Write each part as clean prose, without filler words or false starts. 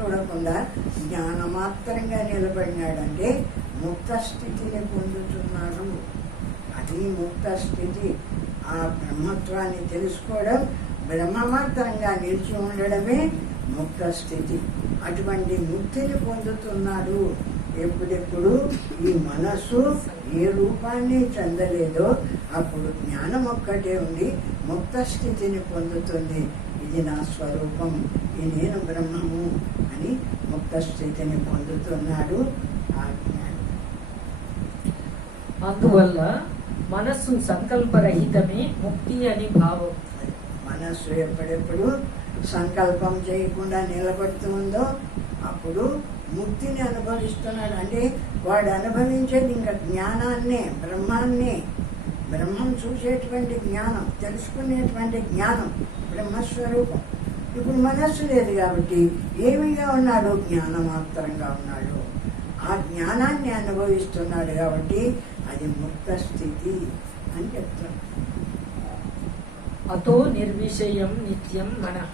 చూడకుండా జ్ఞానమాత్రంగా నిలబడినాడంటే ముక్త స్థితిని పొందుతున్నాడు. అది ముక్త స్థితి. ఆ బ్రహ్మత్వాన్ని తెలుసుకోవడం, బ్రహ్మమాత్రంగా నిలిచి ఉండడమే ముక్త స్థితి. అటువంటి ముక్తిని పొందుతున్నాడు. ఎప్పుడెప్పుడు ఈ మనస్సు ఏ రూపాన్ని చెందలేదో అప్పుడు జ్ఞానం ఒక్కటే ఉండి ముక్త స్థితిని పొందుతుంది. ఇది నా స్వరూపం, ఈ నేను బ్రహ్మము అని ముక్త స్థితిని పొందుతున్నాడు ఆ జ్ఞానం. అందువల్ల మనస్సు సంకల్పరహితమే ముక్తి అని భావం. మనస్సు ఎప్పుడెప్పుడు సంకల్పం చేయకుండా నిలబడుతుందో అప్పుడు ముక్తిని అనుభవిస్తున్నాడు. అంటే వాడు అనుభవించేది ఇంకా జ్ఞానాన్నే, బ్రహ్మాన్నే, బ్రహ్మం చూసేటువంటి జ్ఞానం, తెలుసుకునేటువంటి జ్ఞానం, బ్రహ్మస్వరూపం. ఇప్పుడు మనస్సు లేదు కాబట్టి ఏమిగా ఉన్నాడు? జ్ఞానమాత్రంగా ఉన్నాడు. ఆ జ్ఞానాన్ని అనుభవిస్తున్నాడు కాబట్టి అది ముక్త స్థితి అని చెప్తాడు. అతో నిర్విషయం నిత్యం మనః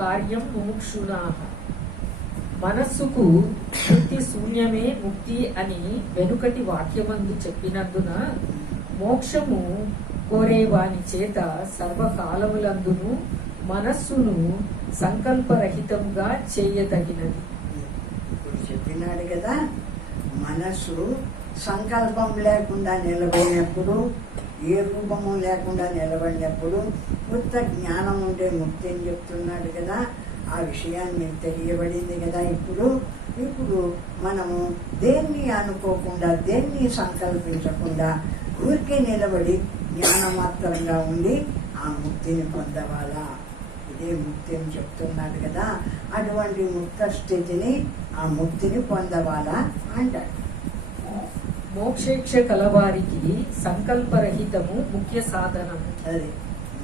కార్యం ముముక్షుణాః. మనస్సుకు ముక్తి శూన్యమే ముక్తి అని వెనుకటి వాక్యమందు చెప్పినందున మోక్షము కోరేవాని చేత సర్వకాలములందును మనస్సును సంకల్పరహితంగా చేయదగినది. ఇప్పుడు చెప్పినాడు కదా, మనస్సు సంకల్పం లేకుండా నిలబడినప్పుడు, ఏ రూపము లేకుండా నిలబడినప్పుడు కొత్త జ్ఞానం ఉండే ముక్తి అని చెప్తున్నాడు కదా. ఆ విషయాన్ని తెలియబడింది కదా. ఇప్పుడు మనము దేన్ని అనుకోకుండా, దేన్ని సంకల్పించకుండా ఊరికే నిలబడి జ్ఞానమాత్రంగా ఉండి ఆ ముక్తిని పొందవాలా. ఇదే ముక్తి అని చెప్తున్నాడు కదా. అటువంటి ముక్త స్థితిని, ఆ ముక్తిని పొందవాలా అంటాడు. మోక్షేక్ష కలవారికి సంకల్పరహితము ముఖ్య సాధనము. అది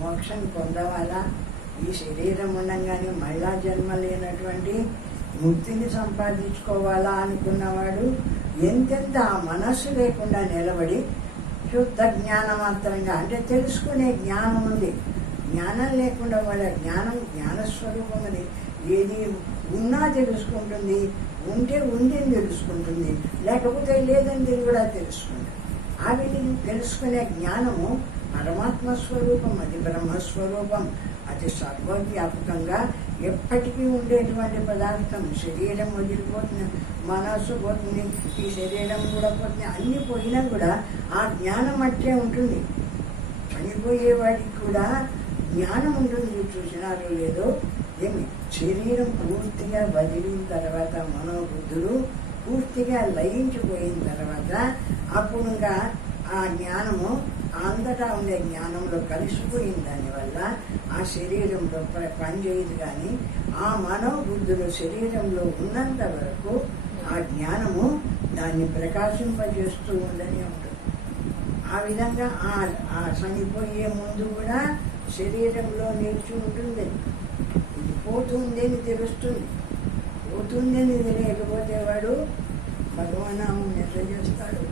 మోక్షం పొందవాలా. ఈ శరీరం ఉండగానే మళ్ళా జన్మ లేనటువంటి ముక్తిని సంపాదించుకోవాలా అనుకున్నవాడు ఎంతెంత ఆ మనస్సు లేకుండా నిలబడి శుద్ధ జ్ఞానమాత్రంగా, అంటే తెలుసుకునే జ్ఞానం ఉంది. జ్ఞానం లేకుండా వాళ్ళ జ్ఞానస్వరూపం అది. ఏది ఉన్నా తెలుసుకుంటుంది, ఉంటే ఉందని తెలుసుకుంటుంది, లేకపోతే లేదని కూడా తెలుసుకుంటుంది. అవి తెలుసుకునే జ్ఞానము పరమాత్మ స్వరూపం, అది బ్రహ్మస్వరూపం. అది సర్వవ్యాపకంగా ఎప్పటికీ ఉండేటువంటి పదార్థం. శరీరం వదిలిపోతుంది, మనస్సు పోతుంది, ఈ శరీరం కూడా పోతుంది, అన్ని పోయినా కూడా ఆ జ్ఞానం అట్లే ఉంటుంది. చనిపోయేవాడికి కూడా జ్ఞానం ఉంటుంది. చూసినారో లేదో, ఏమి శరీరం పూర్తిగా వదిలిన తర్వాత, మనోబుద్ధులు పూర్తిగా లయించిపోయిన తర్వాత అప్పుడు ఇంకా ఆ జ్ఞానము అంతటా ఉండే జ్ఞానంలో కలిసిపోయిన దానివల్ల ఆ శరీరంలో పనిచేయదు. కానీ ఆ మనోబుద్ధులు శరీరంలో ఉన్నంత వరకు ఆ జ్ఞానము దాన్ని ప్రకాశింపజేస్తూ ఉందని ఉంటుంది. ఆ విధంగా ఆ చనిపోయే ముందు కూడా శరీరంలో నిలిచి ఉంటుంది. ఇది పోతుంది అని తెలుస్తుంది. పోతుంది అని తెలియకపోతే వాడు భగవానామం ఎట్లా చేస్తాడు?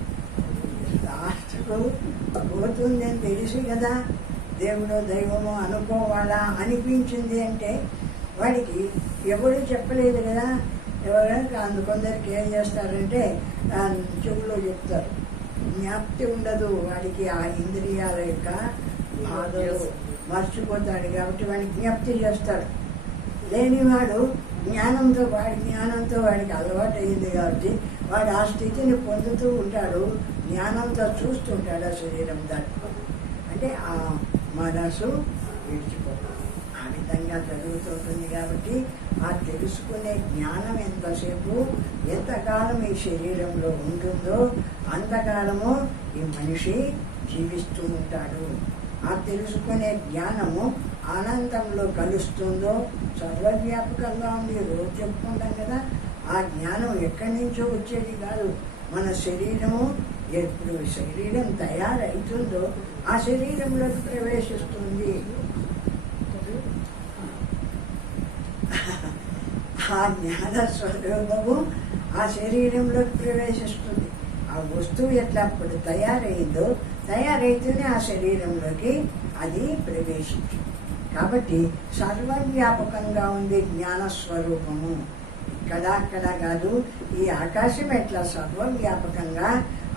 లాస్ట్కు పోతుంది అని తెలిసి కదా దేవుడో దైవమో అనుకోవాలా అనిపించింది అంటే వాడికి ఎవరు చెప్పలేదు కదా. ఎవరైనా కొందరికి ఏం చేస్తారంటే చెవులో చెప్తారు, జ్ఞాప్తి ఉండదు వాడికి. ఆ ఇంద్రియాల యొక్క బాధలు మర్చిపోతాడు కాబట్టి వాడికి జ్ఞప్తి చేస్తాడు. లేనివాడు జ్ఞానంతో వాడికి అలవాటు అయింది కాబట్టి వాడు ఆ స్థితిని పొందుతూ ఉంటాడు. జ్ఞానంతో చూస్తుంటాడు ఆ శరీరం దాటుకో, అంటే ఆ మనసు విడిచిపోతుంది. ఆ విధంగా జరుగుతుంటుంది. కాబట్టి ఆ తెలుసుకునే జ్ఞానం ఎంతకాలం ఈ శరీరంలో ఉంటుందో అంతకాలము ఈ మనిషి జీవిస్తూ ఉంటాడు. ఆ తెలుసుకునే జ్ఞానము అనంతంలో కలుస్తుందో, సర్వవ్యాపకంగా ఉంది. రోజు చెప్పుకుంటాం కదా, ఆ జ్ఞానం ఎక్కడి నుంచో వచ్చేది కాదు. మన శరీరము ఎప్పుడు శరీరం తయారైతుందో ఆ శరీరంలోకి ప్రవేశిస్తుంది. ఆ జ్ఞాన స్వరూపము ఆ శరీరంలోకి ప్రవేశిస్తుంది. ఆ వస్తువు ఎట్లా అప్పుడు తయారైతేనే ఆ శరీరంలోకి అది ప్రవేశించింది. కాబట్టి సర్వవ్యాపకంగా ఉంది జ్ఞానస్వరూపము. ఇక్కడ అక్కడ కాదు. ఈ ఆకాశం ఎట్లా సర్వవ్యాపకంగా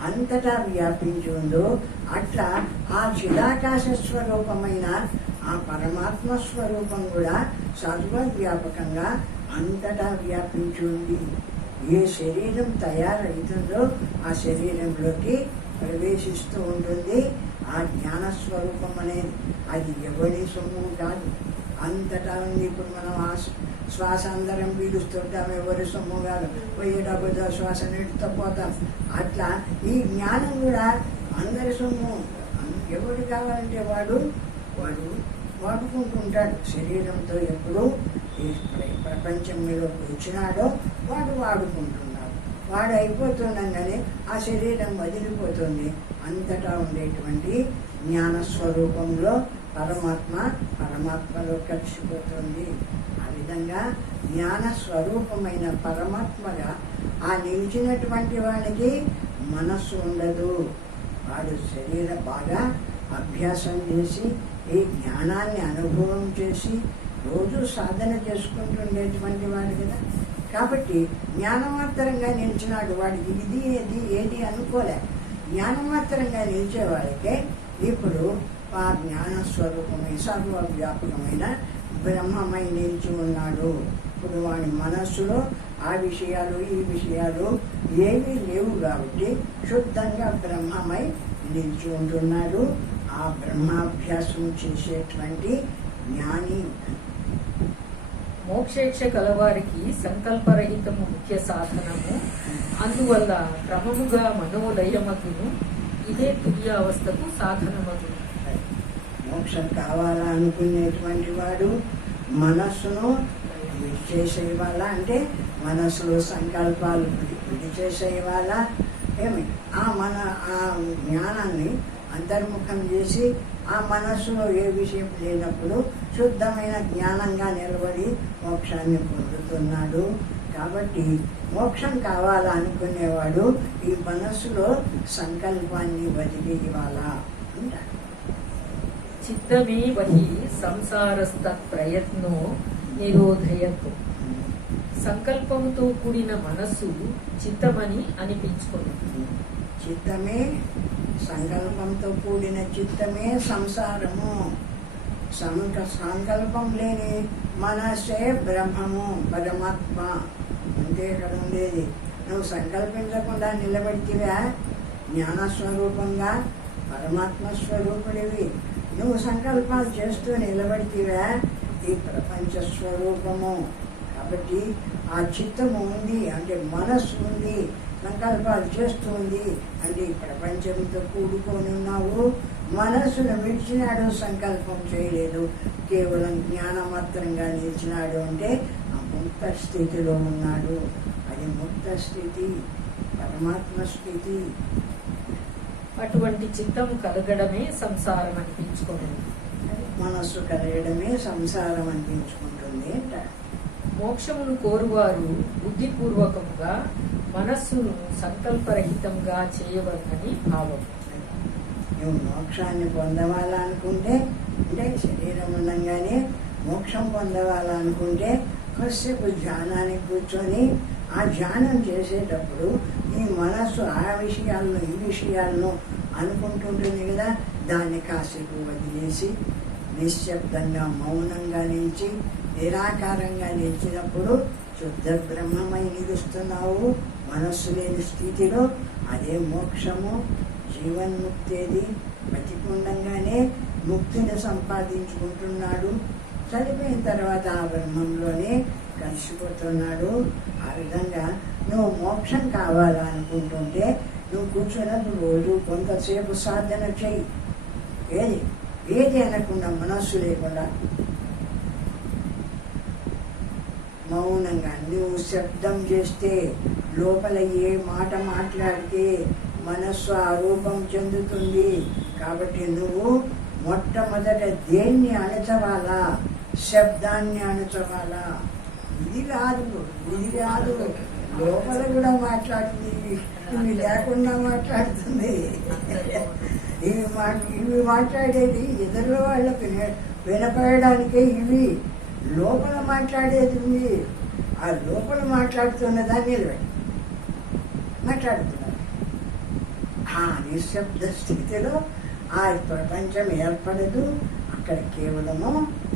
అంతటా వ్యాపించి ఉందో అట్లా ఆ చిదాకాశ స్వరూపమైన ఆ పరమాత్మ స్వరూపం కూడా సర్వవ్యాపకంగా అంతటా వ్యాపించి ఉంది. ఏ శరీరం తయారవుతుందో ఆ శరీరంలోకి ప్రవేశిస్తూ ఉంటుంది. ఆ జ్ఞాన స్వరూపం అనేది అది ఎవరి సొమ్ము కాదు, అంతటా ఉంది. ఇప్పుడు మనం ఆ శ్వాస అందరం పీలుస్తుంటాం, ఎవరి సొమ్ము కాదు. పోయేటప్పుడు శ్వాస నీటితో పోతాం. అట్లా ఈ జ్ఞానం కూడా అందరి సొమ్ము. ఎవరు కావాలంటే వాడు వాడుకుంటుంటాడు. శరీరంతో ఎప్పుడు ఈ ప్రపంచంలోకి వచ్చినాడో వాడు వాడుకుంటున్నాడు. వాడు అయిపోతుండగానే ఆ శరీరం వదిలిపోతుంది. అంతటా ఉండేటువంటి జ్ఞాన స్వరూపంలో పరమాత్మలో కలిసిపోతుంది. ఆ విధంగా జ్ఞాన స్వరూపమైన పరమాత్మగా ఆ నిలిచినటువంటి వాడికి మనస్సు ఉండదు. వాడు బాగా అభ్యాసం చేసి ఈ జ్ఞానాన్ని అనుభవం చేసి రోజు సాధన చేసుకుంటుండేటువంటి వాడు కదా. కాబట్టి జ్ఞానమాత్రంగా నిలిచినాడు. వాడికి ఇది ఏది అనుకోలే. జ్ఞానమాత్రంగా నిలిచేవాడికే ఇప్పుడు ఆ జ్ఞాన స్వరూపమై సర్వవ్యాపకమైన బ్రహ్మమై నిలిచి ఉన్నాడు. ఇప్పుడు వాడి మనస్సులో ఆ విషయాలు ఈ విషయాలు ఏమీ లేవు కాబట్టి శుద్ధంగా బ్రహ్మమై నిలిచి ఉంటున్నాడు. ఆ బ్రహ్మాభ్యాసం చేసేటువంటి జ్ఞాని. మోక్షేక్ష కలవారికి సంకల్పరహితము ముఖ్య సాధనము. అందువల్ల క్రమముగా మనోలయమగును. ఇదే తుల్యావస్థకు సాధనమగును. మోక్షం కావాలా అనుకునేటువంటి వాడు మనస్సును విడిచేసేవాళ్ళ, అంటే మనస్సులో సంకల్పాలు విడిచేసేవాళ్ళ ఏమి ఆ జ్ఞానాన్ని అంతర్ముఖం చేసి ఆ మనస్సులో ఏ విషయం లేనప్పుడు శుద్ధమైన జ్ఞానంగా నిలబడి మోక్షాన్ని పొందుతున్నాడు. కాబట్టి మోక్షం కావాలా అనుకునేవాడు ఈ మనస్సులో సంకల్పాన్ని వదిలి ఇవ్వాలా అంటాడు. చిత్తమే వహి సంసారస్థ ప్రయత్నో నిరోధయత్. సంకల్పంతో కూడిన మనస్సు చిత్తమని అనిపించుకుంది. చిత్తమే సంకల్పంతో కూడిన చిత్తమే సంసారము. సంకల్పం లేని మనస్సే బ్రహ్మము, పరమాత్మ. అంతే ఇక్కడ ఉండేది. నువ్వు సంకల్పించకుండా నిలబడితివా జ్ఞానస్వరూపంగా పరమాత్మ స్వరూపుడివి. నువ్వు సంకల్పాలు చేస్తూ నిలబడితివా ఈ ప్రపంచ స్వరూపము. కాబట్టి ఆ చిత్తము ఉంది అంటే మనస్సు ఉంది, సంకల్పాలు చేస్తూ ఉంది అంటే ఈ ప్రపంచంతో కూడుకొని ఉన్నావు. మనస్సును విడిచినాడు, సంకల్పం చేయలేదు, కేవలం జ్ఞానమాత్రంగా నిలిచినాడు అంటే ఆ ముక్త స్థితిలో ఉన్నాడు. అది ముక్త స్థితి, పరమాత్మ స్థితి. అటువంటి చిత్తం కలగడమే సంసారం అనిపించుకోండి. మనస్సు కలగడమే సంసారం అనిపించుకుంటుంది అంట. మోక్షమును కోరువారు బుద్ధిపూర్వకముగా మనస్సును సంకల్పరహితంగా చేయవలనని భావం. నువ్వు మోక్షాన్ని పొందవాలనుకుంటే, అంటే శరీరం ఉండగానే మోక్షం పొందవాలనుకుంటే కొద్దిసేపు ధ్యానానికి కూర్చొని ఆ ధ్యానం చేసేటప్పుడు ఈ మనస్సు ఆ విషయాలను ఈ విషయాలను అనుకుంటుంటుంది కదా, దాన్ని కాసేపు వదిలేసి నిశ్శబ్దంగా మౌనంగా నిలిచి నిరాకారంగా నిలిచినప్పుడు శుద్ధ బ్రహ్మమై నిలుస్తున్నావు. మనస్సు లేని స్థితిలో అదే మోక్షము, జీవన్ముక్తేది. బతికుండంగానే ముక్తిని సంపాదించుకుంటున్నాడు. చనిపోయిన తర్వాత ఆ బ్రహ్మంలోనే కలిసిపోతున్నాడు. ఆ విధంగా నువ్వు మోక్షం కావాలనుకుంటుంటే నువ్వు కూర్చున్నప్పుడు రోజు కొంతసేపు సాధన చెయ్యి. ఏది అనకుండా, మనస్సు లేకుండా మౌనంగా నువ్వు శబ్దం చేస్తే, లోపల ఏ మాట మాట్లాడితే మనస్సు ఆరూపం చెందుతుంది. కాబట్టి నువ్వు మొట్టమొదట దేన్ని అణచవాలా? శబ్దాన్ని అణచవాలా. ఇది కాదు లోపల కూడా మాట్లాడుతుంది, ఇవి లేకుండా మాట్లాడుతుంది. ఇవి మాట్లాడేది ఎదురు వాళ్ళకి వినపడడానికే. ఇవి లోపల మాట్లాడేది ఉంది. ఆ లోపల మాట్లాడుతున్నదాన్ని నిలబెట్టి మాట్లాడుతున్నారు. ఆ నిశ్శబ్ద స్థితిలో ఆ ప్రపంచం ఏర్పడదు. అక్కడ కేవలము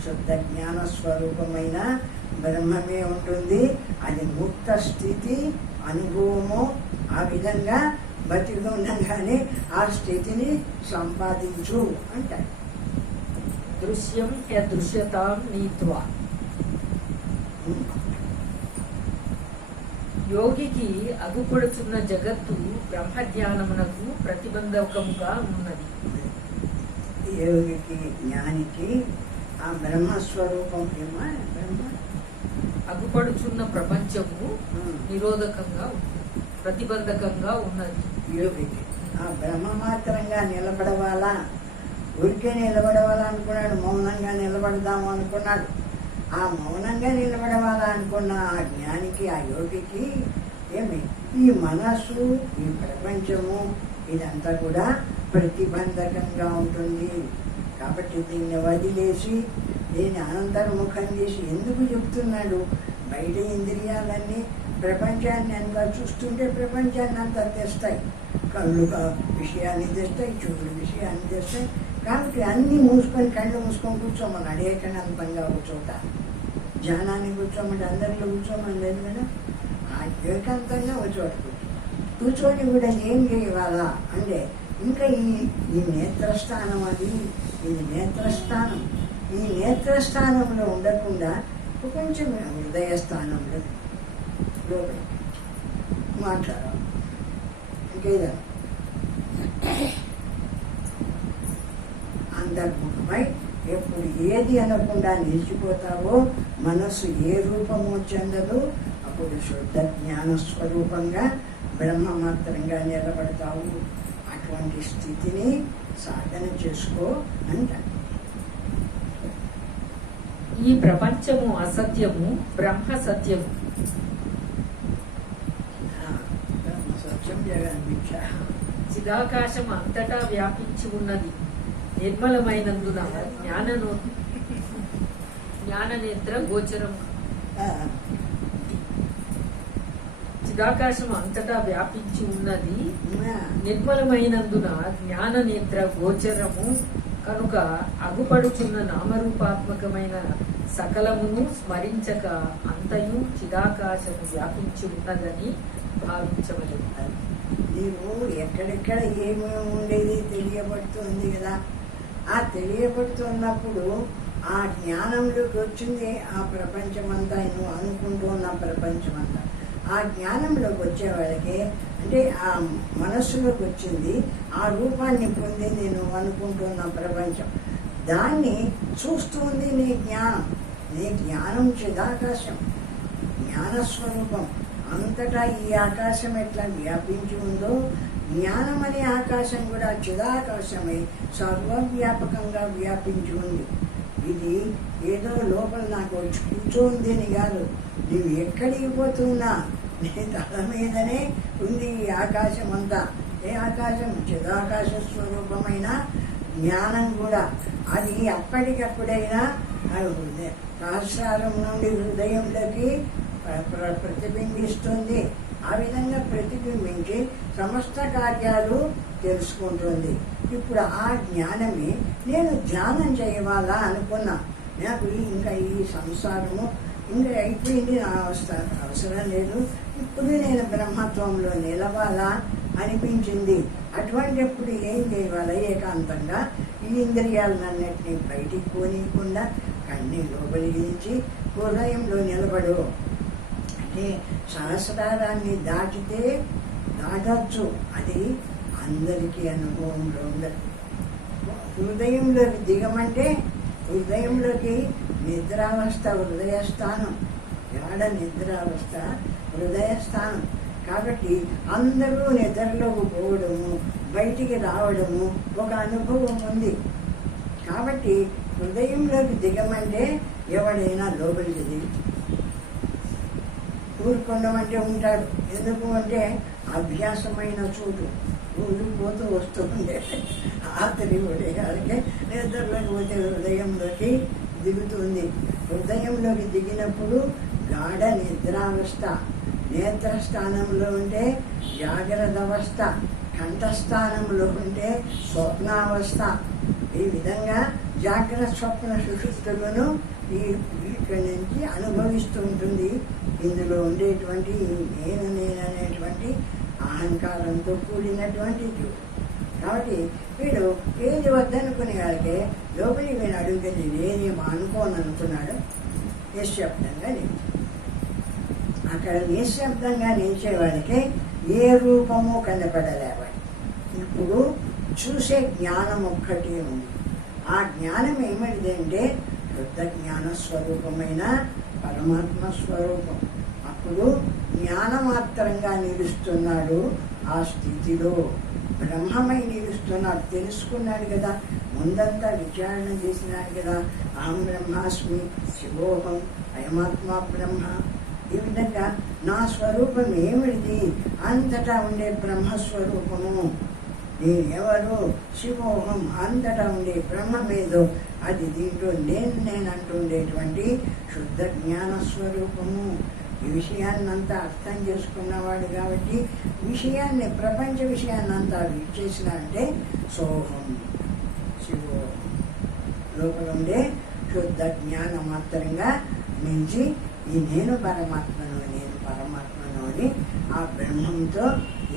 శుద్ధ జ్ఞాన స్వరూపమైన బ్రహ్మమే ఉంటుంది. అది ముక్త స్థితి, అనుభవము. ఆ విధంగా బతికి ఉండగానే ఆ స్థితిని సంపాదించు అంటారు. దృశ్యం యదృశ్యతాం నీత్వా. యోగికి అగుపడుచున్న జగత్తు బ్రహ్మజ్ఞానమునకు ప్రతిబంధకముగా ఉన్నది. యోగికి, జ్ఞానికి ఆ బ్రహ్మస్వరూపం బ్రహ్మ అగుపడుచున్న ప్రపంచము నిరోధకంగా ప్రతిబంధకంగా ఉన్నది. యోగికి ఆ బ్రహ్మ మాత్రంగా నిలబడవాలా, ఊరికే నిలబడవాలా అనుకున్నాడు. మౌనంగా నిలబడదాము అనుకున్నాడు. ఆ మౌనంగా నిలబడవాలా అనుకున్న ఆ జ్ఞానికి, ఆ యోగికి ఏమి ఈ మనస్సు, ఈ ప్రపంచము ఇదంతా కూడా ప్రతిబంధకంగా ఉంటుంది. కాబట్టి దీన్ని వదిలేసి దీన్ని అనంతర్ముఖం చేసి ఎందుకు చెప్తున్నాడు? బయట ఇంద్రియాలన్నీ ప్రపంచాన్ని అంతా చూస్తుంటే ప్రపంచాన్ని అంతా తెస్తాయి. కళ్ళు విషయాన్ని తెస్తాయి, చెవులు విషయాన్ని తెస్తాయి. కాబట్టి అన్నీ మూసుకొని కళ్ళు మూసుకొని కూర్చోమన్నాడు. ఏకనంతంగా కూర్చోట. ధ్యానాన్ని కూర్చోమంటే అందరిలో కూర్చోమని లేదు కదా. ఆ ఏకాంతంగా వచ్చోట కూర్చొని కూడా ఏం చేయాలా అంటే ఇంకా ఈ నేత్రస్థానం, ఇది నేత్రస్థానం. ఈ నేత్రస్థానంలో ఉండకుండా కొంచెం హృదయస్థానంలో లోపలి మాట్లాడాలి. ఇంకేదా అంతర్ముఖమై ఎప్పుడు ఏది అనకుండా నిలిచిపోతావో, మనస్సు ఏ రూపము చెందదో, అప్పుడు శుద్ధ జ్ఞాన స్వరూపంగా బ్రహ్మమాత్రంగా నిలబడతావు. అటువంటి స్థితిని సాధన చేసుకో అంటారు. ఈ ప్రపంచము అసత్యము, బ్రహ్మ సత్యము. బ్రహ్మ సత్యం జగన్మిథ్య. చిదాకాశం అంతటా వ్యాపించి ఉన్నది. నిర్మలమైనందున జ్ఞాననేత్ర గోచరం. చిదాకాశం అంతటా వ్యాపించి ఉన్నది. నిర్మలమైనందున జ్ఞాననేత్ర గోచరము కనుక అగుపడుచున్న నామరూపాత్మకమైన సకలమును స్మరించక అంతయు చిదాకాశము వ్యాపించి ఉన్నదని భావించవలేదు. నీవు ఎక్కడెక్కడ ఏమేమి ఉండేది తెలియబడుతుంది కదా. ఆ తెలియబడుతున్నప్పుడు ఆ జ్ఞానంలోకి వచ్చింది ఆ ప్రపంచమంతా, నువ్వు అనుకుంటూ ఉన్న ప్రపంచమంతా. ఆ జ్ఞానంలోకి వచ్చేవాళ్ళకి అంటే ఆ మనస్సులోకి వచ్చింది, ఆ రూపాన్ని పొందింది నువ్వు అనుకుంటున్న ప్రపంచం. దాన్ని చూస్తుంది నీ జ్ఞానం. నీ జ్ఞానం చిదాకాశం, జ్ఞానస్వరూపం. అంతటా ఈ ఆకాశం ఎట్లా వ్యాపించి ఉందో, జ్ఞానం అనే ఆకాశం కూడా చిదాకాశమై సర్వవ్యాపకంగా వ్యాపించి ఉంది. ఇది ఏదో లోపల నాకు వచ్చి కూర్చోందని కాదు. నువ్వు ఎక్కడికి పోతున్నా నీ తల మీదనే ఉంది ఈ ఆకాశం అంతా. ఏ ఆకాశం? చిదాకాశ స్వరూపమైన జ్ఞానం కూడా. అది అప్పటికప్పుడైనా సహస్రారం నుండి హృదయంలోకి ప్రతిబింబిస్తుంది. ఆ విధంగా ప్రతిబింబించి సమస్త కార్యాలు తెలుసుకుంటుంది. ఇప్పుడు ఆ జ్ఞానమే నేను ధ్యానం చేయవాలా అనుకున్నా. నాకు ఇంకా ఈ సంసారము ఇంకా అయిపోయింది, నా అవసరం లేదు, ఇప్పుడు నేను బ్రహ్మత్వంలో నిలవాలా అనిపించింది. అటువంటిప్పుడు ఏం చేయాలి? ఏకాంతంగా ఈ ఇంద్రియాలన్నింటినీ బయటికి పోనీయకుండా కన్నీ లోపలించి హృదయంలో నిలబడు. అంటే సహస్రారాన్ని దాటితే దాటచ్చు, అది అందరికీ అనుభవంలో ఉండదు. హృదయంలోకి దిగమంటే హృదయంలోకి నిద్రావస్థ హృదయస్థానం. ఎడ నిద్రావస్థ హృదయస్థానం. కాబట్టి అందరూ నిద్రలోకి పోవడము, బయటికి రావడము ఒక అనుభవం ఉంది. కాబట్టి హృదయంలోకి దిగమంటే ఎవడైనా లోపలికి దిగి ఊరుకొండమంటే ఉంటాడు. ఎందుకు అంటే అభ్యాసమైన చోటు. ఊరు పోతూ వస్తూ ఉండే ఆతరి గారికి నిద్రలోకి పోతే హృదయంలోకి దిగుతుంది. హృదయంలోకి దిగినప్పుడు గాఢ నిద్రావస్థ, నేత్రస్థానంలో ఉంటే జాగ్రత్త అవస్థ, కంఠస్థానంలో ఉంటే స్వప్నావస్థ. ఈ విధంగా జాగ్రత్త స్వప్న సుషుప్తులను వీటి నుంచి అనుభవిస్తూ ఉంటుంది. ఇందులో ఉండేటువంటి నేననేటువంటి అహంకారంతో కూడినటువంటి జీవుడు. కాబట్టి వీడు ఏది వద్దనుకునే వాళ్ళకే లోపలికి వీడు అడుగుతుంది నేనేమో అనుకోని అనుకున్నాడు. నిశ్శబ్దంగా నిలిచి అక్కడ నిశ్శబ్దంగా నిలిచేవాడికి ఏ రూపము కనపడలేవాడు. ఇప్పుడు చూసే జ్ఞానం ఒక్కటే ఉంది. ఆ జ్ఞానం ఏమిటిదంటే శుద్ధ జ్ఞాన స్వరూపమైన పరమాత్మ స్వరూపం. అప్పుడు జ్ఞానమాత్రంగా నిలుస్తున్నాడు. ఆ స్థితిలో బ్రహ్మమై నిలుస్తున్నాడు. తెలుసుకున్నాడు కదా, ముందంతా విచారణ చేసినాడు కదా. అహం బ్రహ్మాస్మి, శివోహం, అయమాత్మ బ్రహ్మ. ఈ విధంగా నా స్వరూపం ఏమిటి? అంతటా ఉండే బ్రహ్మస్వరూపము. నేనెవరు? శివోహం, అంతటా ఉండే బ్రహ్మమేదో అది దీంట్లో నేనంటూ ఉండేటువంటి శుద్ధ జ్ఞాన స్వరూపము. ఈ విషయాన్నంతా అర్థం చేసుకున్నవాడు కాబట్టి విషయాన్ని, ప్రపంచ విషయాన్నంతా ఇచ్చేసినాడంటే సోహం, శివోహం, లోపల ఉండే శుద్ధ జ్ఞాన మాత్రంగా మించి ఈ నేను పరమాత్మను అని ఆ బ్రహ్మంతో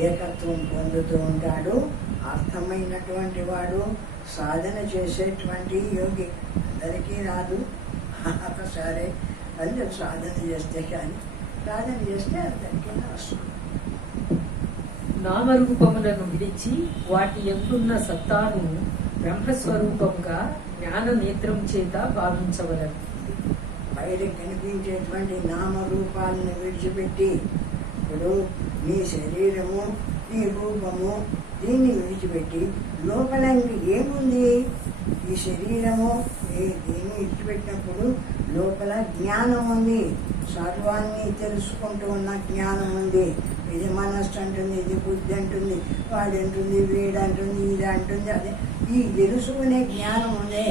ఏకత్వం పొందుతూ ఉంటాడు. అర్థమైనటువంటి వాడు, సాధన చేసేటువంటి యోగి. అందరికీ రాదు, ఒకసారి అందరూ సాధన చేస్తే కానీ, సాధన చేస్తే అందరికీ వస్తుంది. నామరూపములను విడిచి వాటి ఎందున్న సత్తాను బ్రహ్మస్వరూపంగా జ్ఞాన నేత్రం చేత భావించవలరు. బయటకు కనిపించేటువంటి నామరూపాలను విడిచిపెట్టి, ఇప్పుడు నీ శరీరము, నీ రూపము, దీన్ని విడిచిపెట్టి లోపల ఏముంది? ఈ శరీరము దీన్ని విడిచిపెట్టినప్పుడు లోపల జ్ఞానం ఉంది. సర్వాన్ని తెలుసుకుంటూ ఉన్న జ్ఞానం ఉంది. ఇది మనస్సు అంటుంది, ఇది బుద్ధి అంటుంది, వాడంటుంది, వీడంటుంది, ఇది అంటుంది. అదే ఈ తెలుసుకునే జ్ఞానం ఉందే.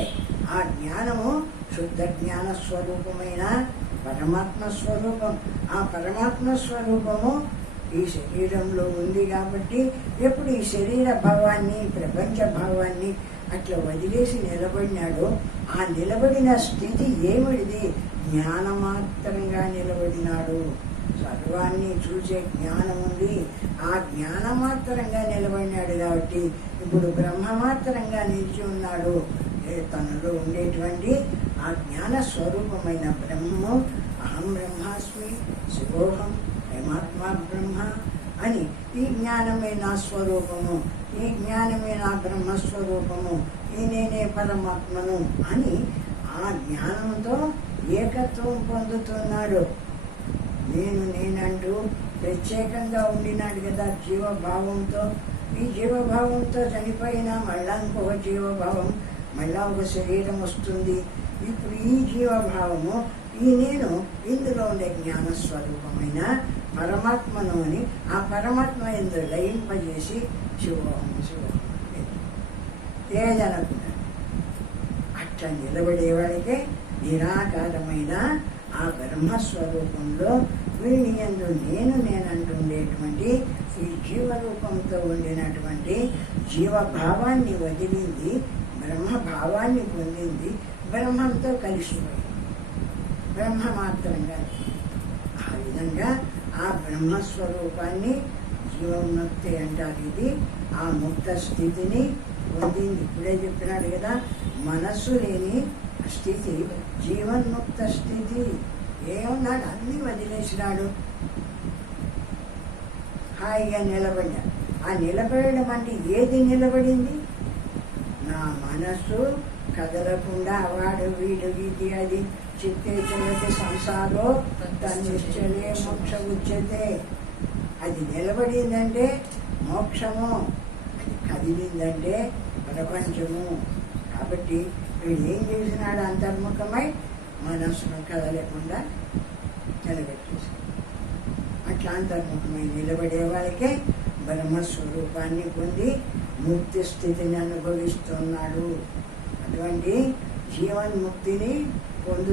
ఆ జ్ఞానము శుద్ధ జ్ఞాన స్వరూపమైన పరమాత్మ స్వరూపం. ఆ పరమాత్మ స్వరూపము ఈ శరీరంలో ఉంది కాబట్టి ఎప్పుడు ఈ శరీర భావాన్ని, ప్రపంచ భావాన్ని అట్లా వదిలేసి నిలబడినాడో, ఆ నిలబడిన స్థితి ఏమిటిది? జ్ఞానమాత్రంగా నిలబడినాడు. సర్వాన్ని చూసే జ్ఞానం ఉంది. ఆ జ్ఞానమాత్రంగా నిలబడినాడు కాబట్టి ఇప్పుడు బ్రహ్మమాత్రంగా నిలిచి ఉన్నాడు. తనలో ఉండేటువంటి ఆ జ్ఞాన స్వరూపమైన బ్రహ్మము అహం బ్రహ్మాస్మి, శివోహం, అయమాత్మ బ్రహ్మ అని ఈ జ్ఞానమే నా స్వరూపము, ఈ జ్ఞానమే నా బ్రహ్మస్వరూపము, ఈ నేనే పరమాత్మను అని ఆ జ్ఞానంతో ఏకత్వం పొందుతున్నాడు. నేనంటూ ప్రత్యేకంగా ఉండినాడు కదా జీవభావంతో. ఈ జీవభావంతో చనిపోయినా మళ్ళా ఇంకొక జీవభావం, మళ్ళా ఒక శరీరం వస్తుంది. ఇప్పుడు ఈ జీవభావము, ఈ నేను ఇందులో ఉండే జ్ఞానస్వరూపమైన పరమాత్మను అని ఆ పరమాత్మ ఇందులో లయింపజేసి శివోహం శివోహం ఏదనుకున్నాడు. అట్లా నిలబడేవాడికే నిరాకారమైన ఆ బ్రహ్మస్వరూపంలో వీడి యందు నేనంటుండేటువంటి ఈ జీవరూపంతో ఉండినటువంటి జీవభావాన్ని వదిలింది, బ్రహ్మభావాన్ని పొందింది, బ్రహ్మంతో కలిసిపోయింది. బ్రహ్మ మాత్రంగా ఆ విధంగా ఆ బ్రహ్మస్వరూపాన్ని జీవన్ముక్తి అంటారు. ఇది ఆ ముక్త స్థితిని పొందింది. ఇప్పుడే చెప్పినాడు కదా, మనస్సు లేని స్థితి జీవన్ముక్త స్థితి. ఏమన్నాడు? అన్నీ వదిలేసినాడు, హాయిగా నిలబడినాడు. ఆ నిలబడడం అంటే ఏది నిలబడింది? నా మనస్సు కదలకుండా వాడు వీడు ఇది అది చిత్తే చలతే సంసారో తన్నిశ్చలే మోక్ష ఉచ్యతే. అది నిలబడిందంటే మోక్షము, అది కదిలిందంటే ప్రపంచము. కాబట్టి వీడు ఏం చేసినాడు? అంతర్ముఖమై మనస్సును కదలకుండా నిలబెట్టేసి అట్లా అంతర్ముఖమై నిలబడే వాళ్ళకే బ్రహ్మస్వరూపాన్ని పొంది ముక్తి స్థితిని అనుభవిస్తున్నాడు. అటువంటి జీవన్ముక్తిని పొందు